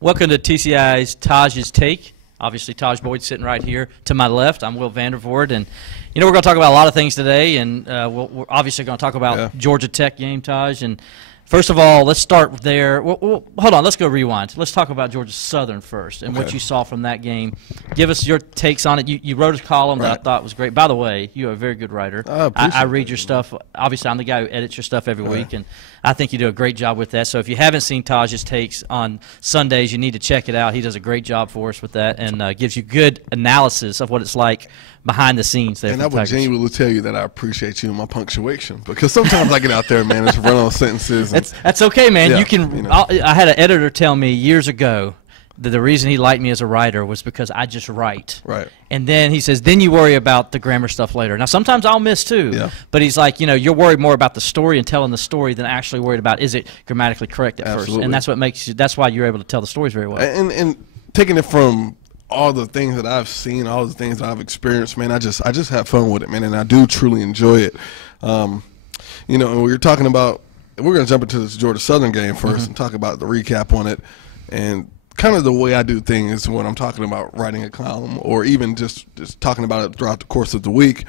Welcome to TCI's Tajh's Take. Obviously, Tajh Boyd's sitting right here to my left. I'm Will Vandervoort, and we're going to talk about a lot of things today, and we're obviously going to talk about Georgia Tech game, Tajh. And first of all, let's start there. Hold on, let's go rewind. Let's talk about Georgia Southern first and what you saw from that game. Give us your takes on it. You wrote a column that I thought was great. By the way, you're a very good writer. I read your stuff. Obviously, I'm the guy who edits your stuff every week, and I think you do a great job with that. So if you haven't seen Tajh's Takes on Sundays, you need to check it out. He does a great job for us with that and gives you good analysis of what it's like behind the scenes there. And I would genuinely tell you that I appreciate you and my punctuation, because sometimes I get out there, man, and just run on sentences. That's okay, man. I had an editor tell me years ago that the reason he liked me as a writer was because I just write. Right. And then he says, then you worry about the grammar stuff later. Now, sometimes I'll miss too. Yeah. But he's like, you're worried more about the story and telling the story than actually worried about is it grammatically correct at first. And that's what makes you. That's why you're able to tell the stories very well. And taking it from all the things that I've seen, all the things that I've experienced, man, I just have fun with it, man, and I do truly enjoy it. And we were talking about, we're going to jump into this Georgia Southern game first and talk about the recap on it, and kind of the way I do things when I'm talking about writing a column or even just talking about it throughout the course of the week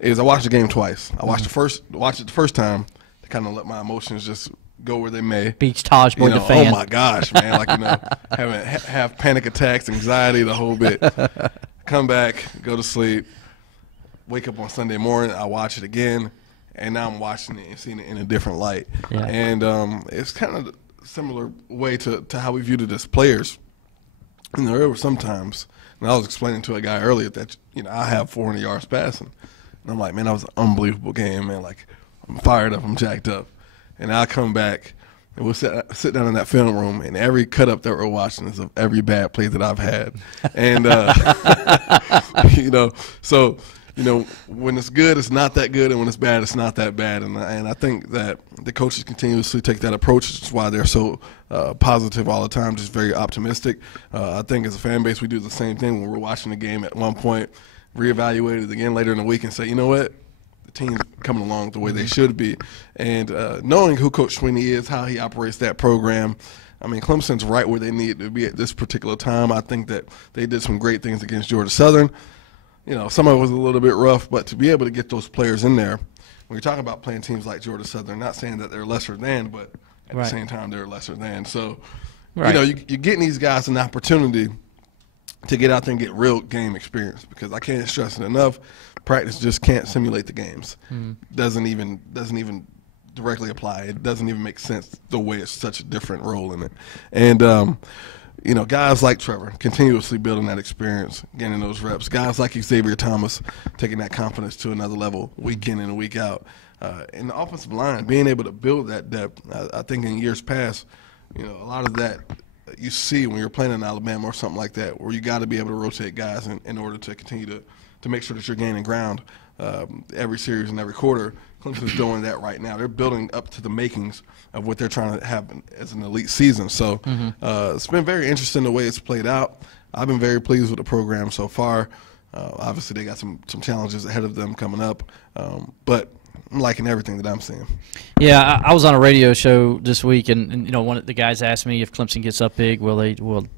is I watch the game twice. I watch it the first time to kind of let my emotions just go where they may. Beats Tajh Boyd the fan. Oh my gosh, man! Have panic attacks, anxiety, the whole bit. Come back, go to sleep, wake up on Sunday morning. I watch it again, and now I'm watching it and seeing it in a different light. Yeah. And it's kind of a similar way to how we viewed it as players. There were some times, and I was explaining to a guy earlier that I have 400 yards passing, and I'm like, man, that was an unbelievable game, man. Like, I'm fired up, I'm jacked up. And I'll come back, and we'll sit down in that film room, and every cut-up that we're watching is of every bad play that I've had. And, so, when it's good, it's not that good, and when it's bad, it's not that bad. And I think that the coaches continuously take that approach, which is why they're so positive all the time, just very optimistic. I think as a fan base, we do the same thing when we're watching the game at one point, reevaluate it again later in the week and say, you know what? Teams coming along the way they should be, and knowing who Coach Sweeney is, how he operates that program. I mean, Clemson's right where they need to be at this particular time. I think that they did some great things against Georgia Southern. Some of it was a little bit rough, but to be able to get those players in there, when you're talking about playing teams like Georgia Southern, not saying that they're lesser than, but at the same time they're lesser than. So, you're getting these guys an opportunity to get out there and get real game experience, because I can't stress it enough. Practice just can't simulate the games. Doesn't even directly apply. It doesn't even make sense the way it's such a different role in it. And guys like Trevor continuously building that experience, getting those reps. Guys like Xavier Thomas taking that confidence to another level week in and week out. And the offensive line being able to build that depth. I think in years past, a lot of that you see when you're playing in Alabama or something like that, where you got to be able to rotate guys in order to continue to make sure that you're gaining ground every series and every quarter. Clemson's doing that right now. They're building up to the makings of what they're trying to have as an elite season. So it's been very interesting the way it's played out. I've been very pleased with the program so far. Obviously, they got some challenges ahead of them coming up, but I'm liking everything that I'm seeing. Yeah, I was on a radio show this week, and one of the guys asked me if Clemson gets up big, will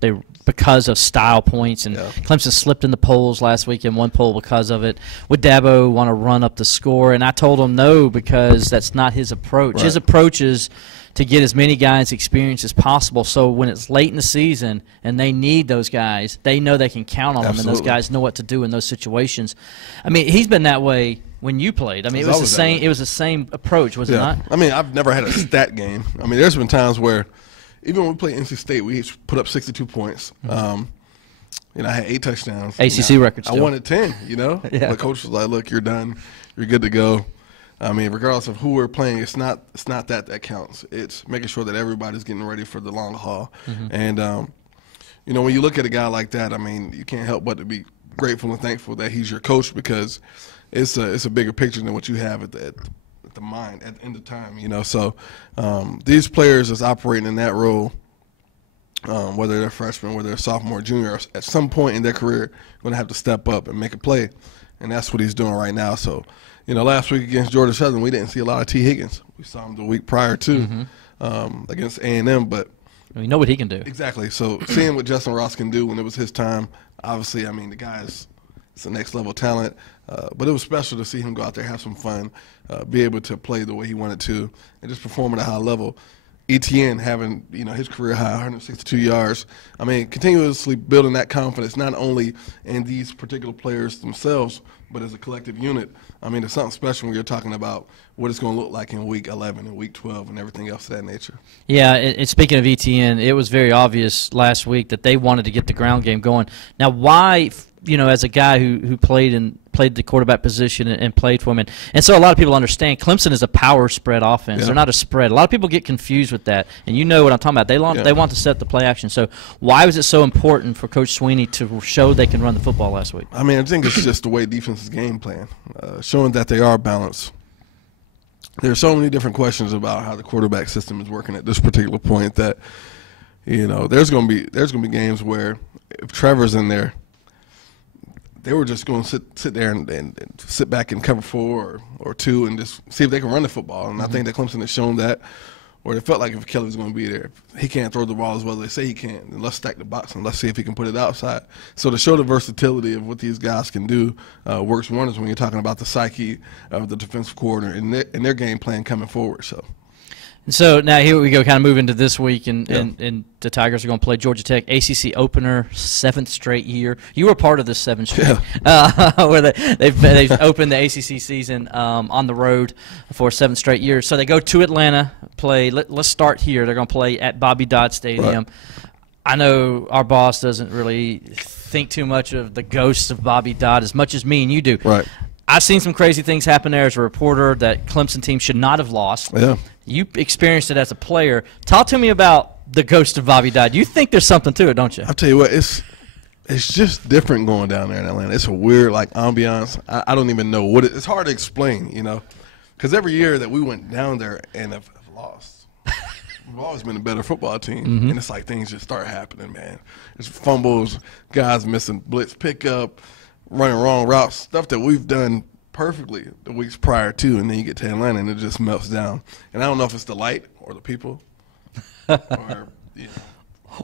they because of style points, and Clemson slipped in the polls last week in one poll because of it. Would Dabo want to run up the score? And I told him no, because that's not his approach. Right. His approach is to get as many guys experience as possible, so when it's late in the season and they need those guys, they know they can count on them, and those guys know what to do in those situations. I mean, he's been that way when you played. I mean, it was the same. It was the same approach, was it not? I mean, I've never had a stat game. I mean, there's been times where, even when we played NC State, we each put up 62 points. I had 8 touchdowns. ACC record still. I wanted 10. The coach was like, "Look, you're done. You're good to go." I mean, regardless of who we're playing, it's not that counts. It's making sure that everybody's getting ready for the long haul. And when you look at a guy like that, I mean, you can't help but to be grateful and thankful that he's your coach, because it's a bigger picture than what you have at the mind at the end of time. So these players that's operating in that role, whether they're freshmen, whether they're sophomore, junior, at some point in their career, going to have to step up and make a play, and that's what he's doing right now. So. Last week against Georgia Southern, we didn't see a lot of T. Higgins. We saw him the week prior to against A&M, but We know what he can do. Exactly. So seeing what Justin Ross can do when it was his time, obviously, I mean, the guy is a next level talent. But it was special to see him go out there, have some fun, be able to play the way he wanted to, and just perform at a high level. ETN having, his career high, 162 yards. I mean, continuously building that confidence, not only in these particular players themselves, but as a collective unit. I mean, it's something special when you're talking about what it's going to look like in Week 11 and Week 12 and everything else of that nature. Yeah, and speaking of ETN, it was very obvious last week that they wanted to get the ground game going. Now, why, as a guy who played the quarterback position and played for him, and so a lot of people understand Clemson is a power spread offense. Yeah. They're not a spread. A lot of people get confused with that, and you know what I'm talking about. They want to set the play action. So why was it so important for Coach Sweeney to show they can run the football last week? I mean, I think it's just the way defense's game plan, showing that they are balanced. There are so many different questions about how the quarterback system is working at this particular point that, there's going to be games where if Trevor's in there, they were just going to sit there and sit back and cover 4 or 2 and just see if they can run the football. And I think that Clemson has shown that, or it felt like if Kelly was going to be there, he can't throw the ball as well as they say he can. And let's stack the box and let's see if he can put it outside. So to show the versatility of what these guys can do works wonders when you're talking about the psyche of the defensive coordinator and their game plan coming forward. And so now here we go, kind of move into this week, and the Tigers are going to play Georgia Tech, ACC opener, 7th straight year. You were part of this 7th straight, where they've opened the ACC season on the road for 7th straight year. So they go to Atlanta, play. Let's start here. They're going to play at Bobby Dodd Stadium. Right. I know our boss doesn't really think too much of the ghosts of Bobby Dodd as much as me and you do. Right. I've seen some crazy things happen there as a reporter that Clemson team should not have lost. Yeah. You experienced it as a player. Talk to me about the ghost of Bobby Dodd. You think there's something to it, don't you? I'll tell you what, it's just different going down there in Atlanta. It's a weird, ambiance. I don't even know what it's hard to explain, because every year that we went down there and have lost, we've always been a better football team. And it's like things just start happening, man. There's fumbles, guys missing blitz pickup, running wrong routes, stuff that we've done perfectly the weeks prior to, and then you get to Atlanta and it just melts down. And I don't know if it's the light or the people or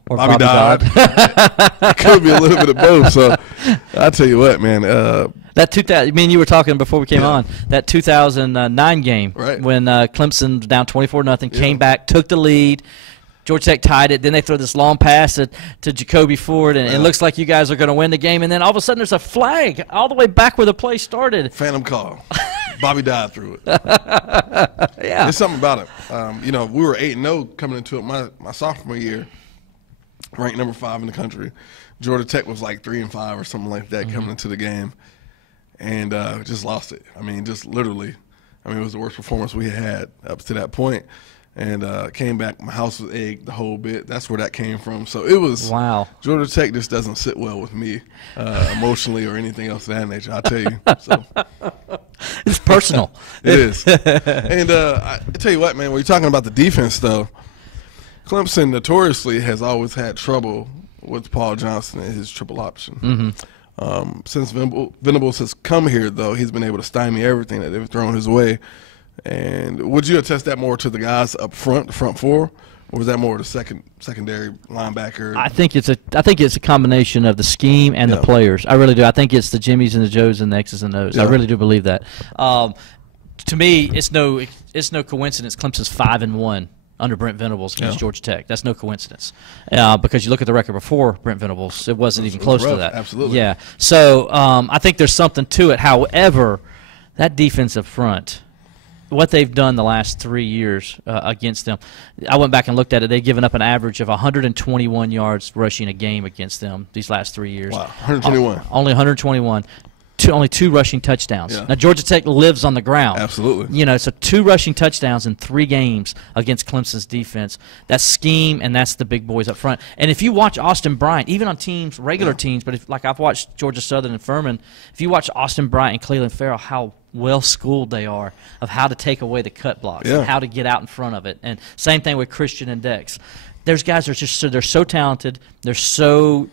Bobby Dodd. It could be a little bit of both. So I tell you what, man. That 2000, I mean, you were talking before we came on, that 2009 game when Clemson was down 24-0, came back, took the lead. Georgia Tech tied it. Then they throw this long pass to Jacoby Ford, and it looks like you guys are going to win the game. And then all of a sudden there's a flag all the way back where the play started. Phantom call. Bobby Dodd threw it. Yeah. There's something about it. We were 8-0 coming into it my sophomore year, ranked number 5 in the country. Georgia Tech was like 3-5 or something like that coming into the game, and just lost it. I mean, just literally. I mean, it was the worst performance we had up to that point. And came back. My house was egged the whole bit. That's where that came from. So it was. Wow. Georgia Tech just doesn't sit well with me emotionally or anything else of that nature. I'll tell you. So. It's personal. It is. And I tell you what, man. When you're talking about the defense, though, Clemson notoriously has always had trouble with Paul Johnson and his triple option. Since Venables has come here, though, he's been able to stymie everything that they've thrown his way. And would you attest that more to the guys up front, the front 4, or was that more the secondary linebacker? I think it's a combination of the scheme and the players. I really do. I think it's the Jimmies and the Joes and the X's and O's. I really do believe that. To me, it's no coincidence Clemson's 5-1 under Brent Venables against Georgia Tech. That's no coincidence, because you look at the record before Brent Venables, it wasn't even close to that. Absolutely. Yeah. So I think there's something to it. However, that defensive front, what they've done the last 3 years against them, I went back and looked at it. They've given up an average of 121 yards rushing a game against them these last 3 years. Wow, 121. Only 121. Only 2 rushing touchdowns. Yeah. Now, Georgia Tech lives on the ground. Absolutely. So 2 rushing touchdowns in 3 games against Clemson's defense. That's scheme, and that's the big boys up front. And if you watch Austin Bryant, even on teams, regular teams, but like I've watched Georgia Southern and Furman, if you watch Austin Bryant and Cleveland Farrell, how well-schooled they are of how to take away the cut blocks and how to get out in front of it. And same thing with Christian and Dex. There's guys that are just they're so talented. They're so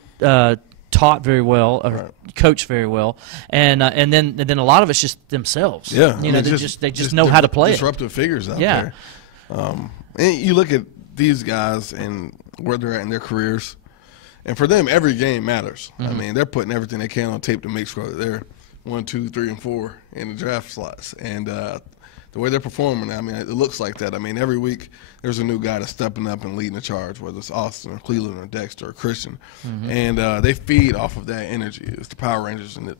taught very well, or coached very well, and then a lot of it's just themselves. Yeah, they just know how to play disruptive figures out there. And you look at these guys, and where they're at in their careers. And for them, every game matters. Mm-hmm. I mean, they're putting everything they can on tape to make sure that they're 1, 2, 3, and 4 in the draft slots. And the way they're performing, I mean, it looks like that. I mean, every week there's a new guy that's stepping up and leading the charge, whether it's Austin or Cleveland or Dexter or Christian. Mm-hmm. And they feed off of that energy. It's the Power Rangers, and it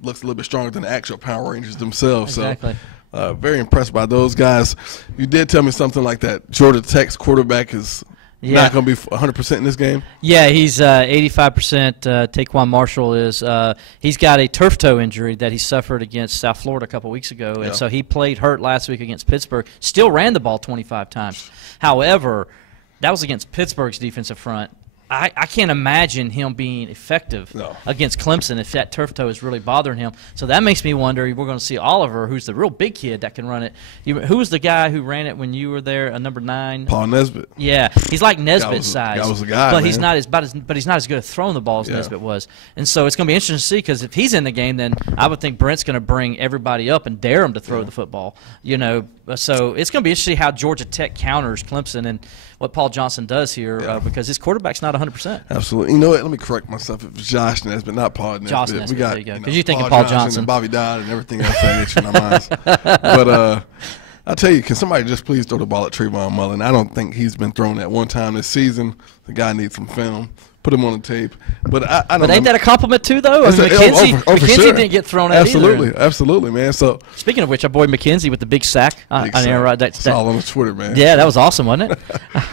looks a little bit stronger than the actual Power Rangers themselves. Exactly. So very impressed by those guys. You did tell me something like that. Georgia Tech's quarterback is not going to be 100% in this game? Yeah, he's 85%. Taquan Marshall is he's got a turf toe injury that he suffered against South Florida a couple weeks ago, and so he played hurt last week against Pittsburgh. Still ran the ball 25 times. However, that was against Pittsburgh's defensive front. I can't imagine him being effective against Clemson if that turf toe is really bothering him. So that makes me wonder, we're going to see Oliver, who's the real big kid that can run it. Who was the guy who ran it when you were there, number 9? Paul Nesbitt. Yeah, he's like Nesbitt's size. That was the guy, but man. he's not as good at throwing the ball as Nesbitt was. And so it's going to be interesting to see, because if he's in the game, then I would think Brent's going to bring everybody up and dare him to throw the football. So it's going to be interesting how Georgia Tech counters Clemson and what Paul Johnson does here, because his quarterback's not 100%. Absolutely. You know what? Let me correct myself. It was Josh Nesbitt, not Paul Nesbitt. Josh Nesbitt. We got, there you go. Because you think of Paul Johnson. And Bobby Dodd and everything else that in our minds. But I'll tell you, can somebody just please throw the ball at Trayvon Mullen? I don't think he's been thrown at one time this season. The guy needs some film. Put him on the tape. But I don't know. But ain't that a compliment too, though? I mean, McKenzie sure. didn't get thrown at Absolutely, either. Absolutely, man. So speaking of which, our boy McKenzie with the big sack. It's all on Twitter, man. Yeah, that was awesome, wasn't it?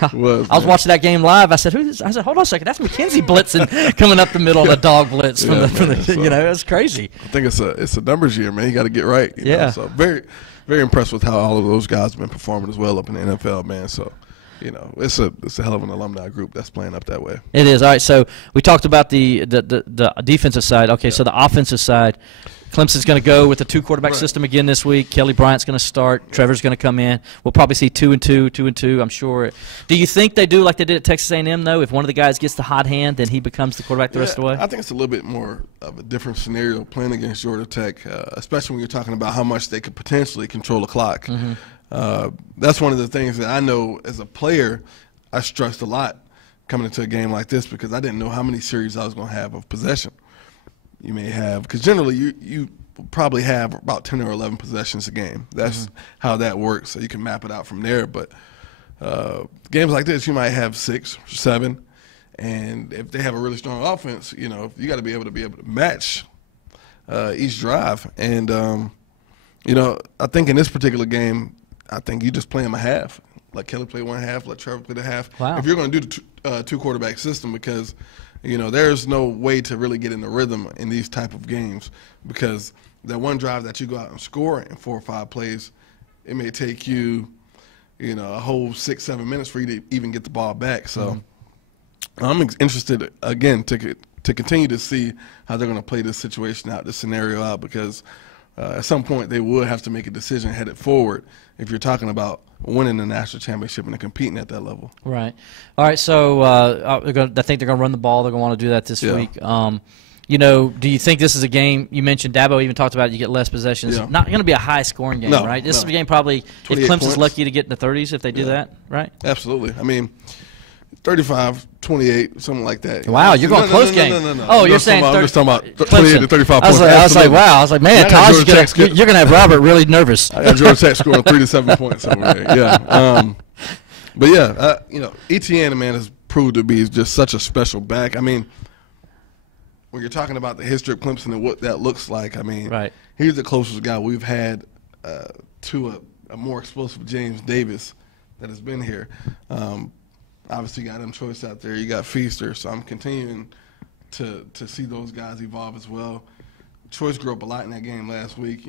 It was. I was watching that game live. I said, "Who's this?" I said, "Hold on a second. That's McKenzie blitzing coming up the middle of the dog blitz from the so, it was crazy." I think it's a numbers year, man. You got to get right. You know? So very, very impressed with how all of those guys have been performing as well up in the NFL, man. So. It's a hell of an alumni group that's playing up that way. It is. All right, so we talked about the defensive side. Okay, so the offensive side, Clemson's going to go with the 2-quarterback system again this week. Kelly Bryant's going to start. Trevor's going to come in. We'll probably see 2-2, 2-2, I'm sure. Do you think they do like they did at Texas A&M, though? If one of the guys gets the hot hand, then he becomes the quarterback the rest of the way? I think it's a little bit more of a different scenario playing against Georgia Tech, especially when you're talking about how much they could potentially control the clock. Mm-hmm. That's one of the things that I know as a player I stressed a lot coming into a game like this, because I didn't know how many series I was going to have of possession. You may have, because generally you probably have about 10 or 11 possessions a game. That's how that works, so you can map it out from there. But games like this, you might have 6 or 7, and if they have a really strong offense, you got to be able to match each drive. And I think in this particular game, I think you just play him a half. Let Kelly play one half, let Trevor play the half. Wow. If you're going to do the 2-quarterback system, because, there's no way to really get in the rhythm in these type of games, because that one drive that you go out and score in 4 or 5 plays, it may take you, a whole 6-7 minutes for you to even get the ball back. So I'm interested, again, to continue to see how they're going to play this situation out, this scenario out, because at some point they would have to make a decision headed forward if you're talking about winning the national championship and competing at that level. Right. All right, so I think they're going to run the ball. They're going to want to do that this week. Do you think this is a game, you mentioned Dabo even talked about it, you get less possessions. Not going to be a high-scoring game, right? This is a game probably, if Clemson's lucky to get in the 30s if they do that, right? Absolutely. I mean, 35, 28, something like that. Wow, you're going close game. No. Oh, you're saying I'm just talking about 28 to 35 points. I was like, wow. I was like, man, Tajh, you're going to have Robert really nervous. I got Georgia Tech scoring 3 to 7 points over there. Yeah. But yeah, Etienne, man, has proved to be just such a special back. I mean, when you're talking about the history of Clemson and what that looks like, I mean, he's the closest guy we've had to a more explosive James Davis that has been here. Obviously, you got him Choice out there. You got Feaster. So I'm continuing to see those guys evolve as well. Choice grew up a lot in that game last week.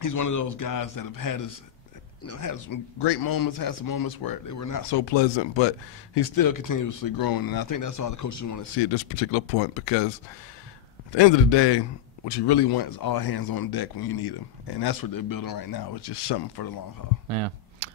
He's one of those guys that have had had some great moments, had some moments where they were not so pleasant, but he's still continuously growing. And I think that's all the coaches want to see at this particular point, because at the end of the day, what you really want is all hands on deck when you need them. And that's what they're building right now. It's just something for the long haul. Yeah.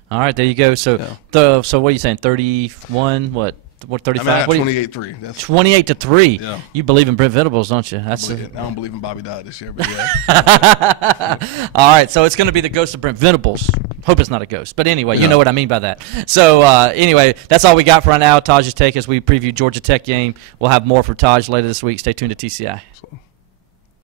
All right, there you go. So, so what are you saying? 31? What? what, 35? I mean, I got 28-3. That's 28-3. Yeah. You believe in Brent Venables, don't you? That's I don't believe in Bobby Dodd this year, but yeah. All right, so it's going to be the ghost of Brent Venables. Hope it's not a ghost, but anyway, you know what I mean by that. So anyway, that's all we got for right now. Taj's Take as we preview Georgia Tech game. We'll have more for Taj later this week. Stay tuned to TCI.